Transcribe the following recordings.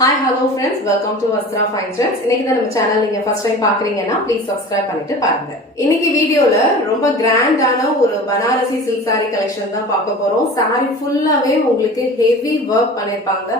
Hi hello friends, welcome to Vastra fine trends. இன்னைக்கு தான் நம்ம சேனல் நீங்க ஃபர்ஸ்ட் டைம் பாக்குறீங்கன்னா ப்ளீஸ் சப்ஸ்கிரைப் பண்ணிட்டு பாருங்க. இன்னைக்கு வீடியோல ரொம்ப கிராண்டான ஒரு பனாரசி சில்க் சாரி கலெக்ஷன் தான் பார்க்க போறோம். சாரி ஃபுல்லாவே உங்களுக்கு ஹெவி ஒர்க் பண்ணிருப்பாங்க.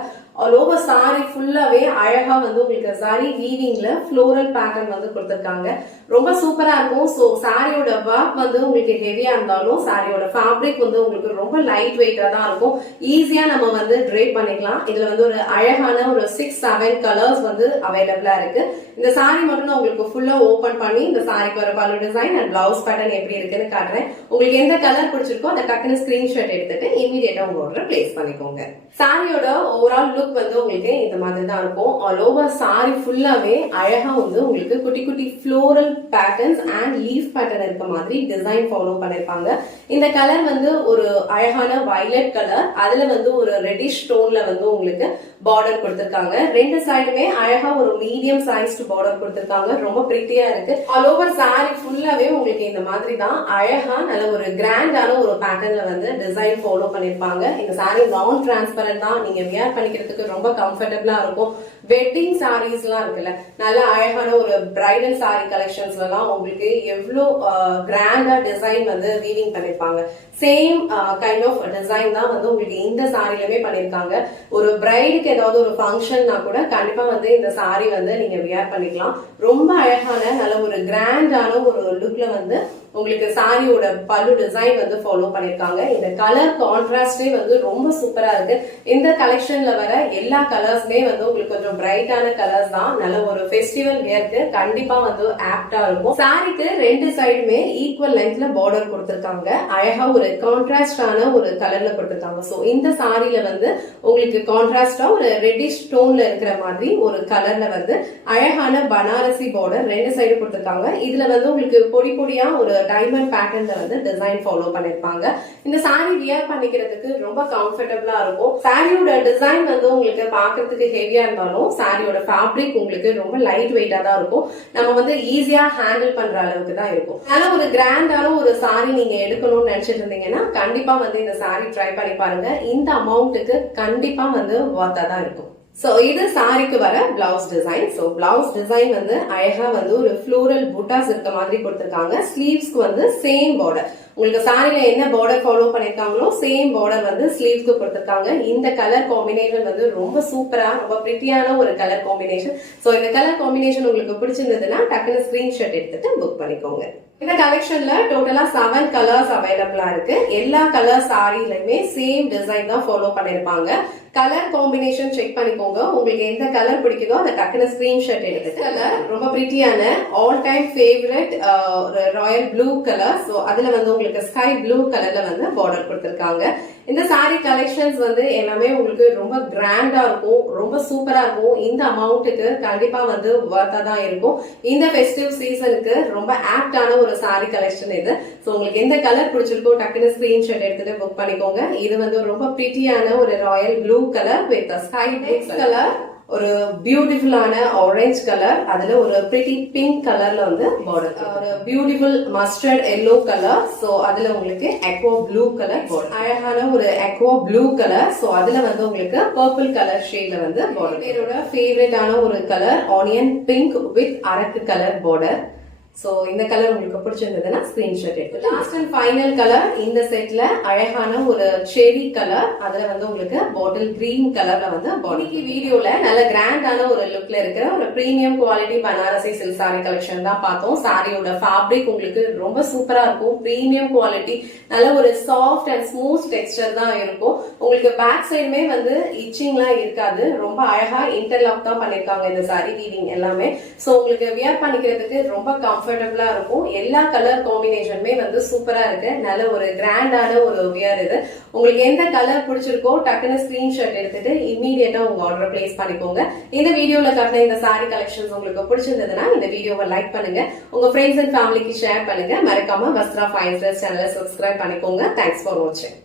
ஆல் ஓவர் சாரி ஃபுல்லாவே அழகா வந்து உங்களுக்கு சாரி வீவிங்ல ஃப்ளோரல் பேட்டர்ன் வந்து கொடுத்திருக்காங்க. ரொம்ப சூப்பரா இருக்கும். சோ சாரியோட ஒர்க் வந்து உங்களுக்கு ஹெவியா இருந்தாலும் சாரியோட ஃபேப்ரிக் வந்து உங்களுக்கு ரொம்ப லைட் வெயிட்டா தான் இருக்கும். ஈஸியா நம்ம வந்து ட்ரேப் பண்ணிக்கலாம். இதுல வந்து ஒரு அழகான ஒரு 6-7 கலர்ஸ் வந்து அவைலபிளா இருக்கு. இந்த சாரி மட்டும் நான் உங்களுக்கு ஃபுல்லா ஓபன் பண்ணி இந்த சாரிக்கு வர பல்லு டிசைன் அண்ட் பிளவுஸ் பேட்டர்ன் எப்படி இருக்குன்னு காட்டுறேன். உங்களுக்கு எந்த கலர் பிடிச்சிருக்கோ அந்த டக்குனு ஸ்கிரீன்ஷாட் எடுத்துட்டு இமீடியட்டா உங்க ஆர்டர் பிளேஸ் பண்ணிக்கோங்க. சாரியோட ஓவரால் லுக் வந்து உங்களுக்கு இந்த மாதிரி தான் இருக்கும். ஆல் ஓவர் சாரி ஃபுல்லாவே அழகா வந்து உங்களுக்கு குட்டி குட்டி floral patterns and leaf pattern இருக்க மாதிரி டிசைன் ஃபாலோ பண்ணிருப்பாங்க. இந்த கலர் வந்து ஒரு அழகான வயலட் கலர், அதுல வந்து ஒரு ரெட்டிஷ் டோன்ல வந்து உங்களுக்கு பார்டர் கொடுத்திருக்காங்க. ரெண்டு சைடுமே அழகா ஒரு மீடியம் சைஸ்டு பார்டர் கொடுத்திருக்காங்க. ரொம்ப பிரிட்டியா இருக்கு. ஆல் ஓவர் சாரி ஃபுல்லாவே உங்களுக்கு இந்த மாதிரி தான் அழகா நல்ல ஒரு கிராண்டான ஒரு பேட்டர்ன்ல வந்து டிசைன் ஃபாலோ பண்ணிருப்பாங்க. இந்த சாரி நான் டிரான்ஸ்பரண்ட் தான், நீங்க வியர் பண்ணிக்கிறதுக்கு ரொம்ப கம்ஃபர்டபுளா இருக்கும். வெட்டிங் சாரீஸ் எல்லாம் இருக்குல்ல, நல்ல அழகான ஒரு பிரைடல் சாரி கலெக்ஷன்ஸ்ல எல்லாம் உங்களுக்கு எவ்வளவு கிராண்டா டிசைன் வந்து வீவிங் பண்ணிருப்பாங்க. சேம் கைண்ட் ஆஃப் டிசைன் தான் வந்து உங்களுக்கு இந்த சாரிலுமே பண்ணிருக்காங்க. ஒரு பிரைடுக்கு ஏதாவது ஒரு ஃபங்க்ஷன்னா கூட கண்டிப்பா வந்து இந்த சாரி வந்து நீங்க வியர் பண்ணிக்கலாம். ரொம்ப அழகான நல்ல ஒரு கிராண்டான ஒரு லுக்ல வந்து உங்களுக்கு சாரியோட பல்லு டிசைன் வந்து ஃபாலோ பண்ணிருக்காங்க. இந்த கலர் கான்ட்ராஸ்டே வந்து ரொம்ப சூப்பரா இருக்கு. இந்த கலெக்ஷன்ல வர எல்லா கலர்ஸ்மே வந்து உங்களுக்கு கொஞ்சம் பிரைட்டான கலர்ஸ் தான். நல்ல ஒரு ஃபெஸ்டிவல் வியர்க்கு கண்டிப்பா வந்து ஆப்டா இருக்கும். சாரிக்கு ரெண்டு சைடுமே ஈக்குவல் லென்த்ல பார்டர் கொடுத்திருக்காங்க. அழகா ஒரு கான்ட்ராஸ்டான ஒரு கலர்ல கொடுத்திருக்காங்க. சோ இந்த சாரில வந்து உங்களுக்கு கான்ட்ராஸ்டா ஒரு ரெட்டிஷ் டோன்ல இருக்கிற மாதிரி ஒரு கலர்ல வந்து அழகான பனாரசி பார்டர் ரெண்டு சைடு கொடுத்திருக்காங்க. இதுல வந்து உங்களுக்கு பொடி பொடியா ஒரு டைமண்ட் பேட்டர்ன்ல வந்து டிசைன் ஃபாலோ பண்ணிருப்பாங்க. இந்த சாரி வியர் பண்ணிக்கிறதுக்கு ரொம்ப கம்ஃபர்டபுளா இருக்கும். சாரியோட டிசைன் வந்து உங்களுக்கு பாக்குறதுக்கு ஹெவியா இருந்தாலும் சாரியோட ஃபேப்ரிக் உங்களுக்கு ரொம்ப லைட் வெயிட்டா தான் இருக்கும். நம்ம வந்து ஈஸியா ஹேண்டில் பண்ற அளவுக்கு தான் இருக்கும். அதனால ஒரு கிராண்டான ஒரு சாரி நீங்க எடுக்கணும்னு நினைச்சிட்டு இருந்தீங்கன்னா கண்டிப்பா வந்து இந்த சாரி ட்ரை பண்ணி பாருங்க. இந்த அமௌண்ட்டுக்கு கண்டிப்பா வந்து வர்த்தா தான் இருக்கும். சோ இது சாரிக்கு வர blouse design. So blouse design வந்து அழகா வந்து ஒரு ஃப்ளோரல் புட்டாஸ் இருக்க மாதிரி கொடுத்திருக்காங்க. ஸ்லீவ்ஸ்க்கு வந்து சேம் பார்டர், உங்களுக்கு சாரில என்ன பார்டர் ஃபாலோ பண்ணிருக்காங்களோ சேம் பார்டர் வந்து ஸ்லீவ்ஸ்க்கு கொடுத்திருக்காங்க. இந்த கலர் காம்பினேஷன் வந்து ரொம்ப சூப்பரா ரொம்ப பிரிட்டியான ஒரு கலர் காம்பினேஷன். சோ இந்த கலர் காம்பினேஷன் உங்களுக்கு பிடிச்சிருந்ததுன்னா டக்குனு ஸ்கிரீன்ஷாட் எடுத்துட்டு புக் பண்ணிக்கோங்க. இந்த கலெக்ஷன்ல டோட்டலா 7 கலர்ஸ் அவைலபிளா இருக்கு. எல்லா கலர் சாரிலுமே சேம் டிசைன் தான் ஃபாலோ பண்ணிருப்பாங்க. கலர் காம்பினேஷன் செக் பண்ணிக்கோங்க. உங்களுக்கு எந்த கலர் பிடிக்குதோ அந்த டக்குனு ஸ்கிரீன்ஷாட் எடுத்துட்டு கலர் ரொம்ப பிரிட்டியான all time favourite royal blue colour. So அதுல வந்து உங்களுக்கு ஸ்கை ப்ளூ கலர்ல வந்து பார்டர் கொடுத்திருக்காங்க. இந்த சாரி கலெக்ஷன்ஸ் வந்து எல்லாமே உங்களுக்கு ரொம்ப கிராண்டா இருக்கும், ரொம்ப சூப்பரா இருக்கும். இந்த அமௌண்ட்டுக்கு கண்டிப்பா வந்து வர்த்தா தான் இருக்கும். இந்த ஃபெஸ்டிவ் சீசனுக்கு ரொம்ப ஆப்டான ஒரு சாரி கலெக்ஷன் இது. சோ உங்களுக்கு எந்த கலர் பிடிச்சிருக்கோ டக்குனு ஸ்கிரீன்ஷாட் எடுத்துட்டு புக் பண்ணிக்கோங்க. இது வந்து ரொம்ப பிரிட்டியான ஒரு Royal blue colour with sky blue colour, ஒரு பியூட்டிஃபுல்லான ஆரஞ்சு கலர், அதுல ஒரு பிரிட்டி பிங்க் கலர்ல வந்து பார்டர், ஒரு beautiful mustard yellow colour. So அதுல உங்களுக்கு அக்வா ப்ளூ கலர் பார்டர், அழகான ஒரு அக்வா ப்ளூ கலர். சோ அதுல வந்து உங்களுக்கு பர்பிள் கலர் ஷேட்ல வந்து பார்டர். பேரோட ஃபேவரட்டான ஒரு colour onion pink with Araku colour border. So இந்த கலர் உங்களுக்கு பிடிச்சிருந்ததுன்னா ஸ்கிரீன்ஷாட் எடுத்து. லாஸ்ட் அண்ட் ஃபைனல் கலர் இந்த செட்ல அழகான ஒரு செரி கலர், அதுல வந்து உங்களுக்கு பாட்டில் கிரீன் கலர்ல வந்து இன்னைக்கு வீடியோல நல்ல கிராண்டான ஒரு லுக்ல இருக்கிற ஒரு premium quality Banarasi silk sorry collection தான் பார்த்தோம். சாரியோட ஃபேப்ரிக் உங்களுக்கு ரொம்ப சூப்பரா இருக்கும். பிரீமியம் குவாலிட்டி, நல்ல ஒரு சாஃப்ட் அண்ட் ஸ்மூத் டெக்ஸ்டர் தான் இருக்கும். உங்களுக்கு பேக் சைடுமே வந்து இச்சிங்லாம் இருக்காது. ரொம்ப அழகா இன்டர்லாக் தான் பண்ணிருக்காங்க இந்த சாரி வீவிங் எல்லாமே. சோ உங்களுக்கு வியர் பண்ணிக்கிறதுக்கு ரொம்ப கம்ஃபர்டபுளா இருக்கும். எல்லா கலர் காம்பினேஷனுமே வந்து சூப்பரா இருக்கு. நல்ல ஒரு கிராண்டான ஒரு வியர் இது. உங்களுக்கு எந்த கலர் பிடிச்சிருக்கோ டக்குனு ஸ்கிரீன்ஷாட் எடுத்துட்டு இமீடியட்டா உங்க ஆர்டர் பிளேஸ் பண்ணிக்கோங்க. இந்த வீடியோல காட்டின இந்த சாரி கலெக்ஷன்ஸ் உங்களுக்கு பிடிச்சிருந்ததுன்னா இந்த வீடியோவை லைக் பண்ணுங்க, உங்க ஃப்ரெண்ட்ஸ் அண்ட் ஃபேமிலிக்கு ஷேர் பண்ணுங்க. மறக்காம வஸ்த்ரா ஃபைன் ட்ரெண்ட்ஸ் சேனலை சப்ஸ்கிரைப் பண்ணிக்கோங்க. தேங்க்ஸ் ஃபார் வாட்சிங்.